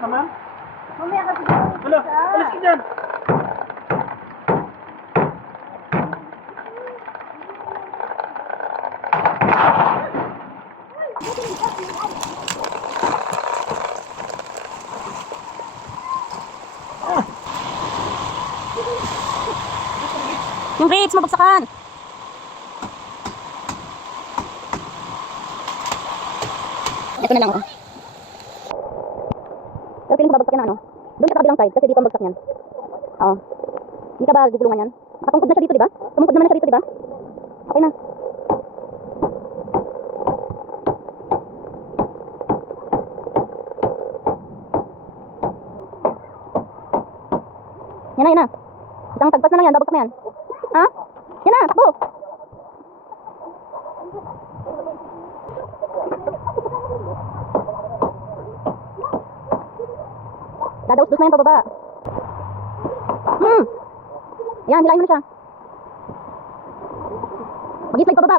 naman. Mamaya kasi dito. Hala, alis ka dyan. Yung grapes, mabagsakan. Ito na lang, oh. Pero feeling ko babagsak yan, ano? Doon sa kabilang side, kasi dito ang bagsak yan. Oo. Hindi ka ba gugulungan yan? Nakatungkod na siya dito, di ba? Tumungkod naman na siya dito, di ba? Okay na. Yan na, yan na. Isang tagpas na lang yan, babagsak na yan. Ha? Yan na, takbo! Dadaus-dus na yan pababa. Hmm. Yan, hilahin mo na siya. Mag-slide pababa.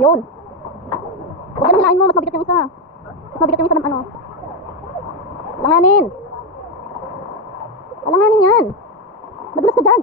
Yun. Huwag yan hilahin mo, mas mabigat yung isa. Mas mabigat yung isa ng ano. Langanin. Alanganin yan. Madulas ka dyan.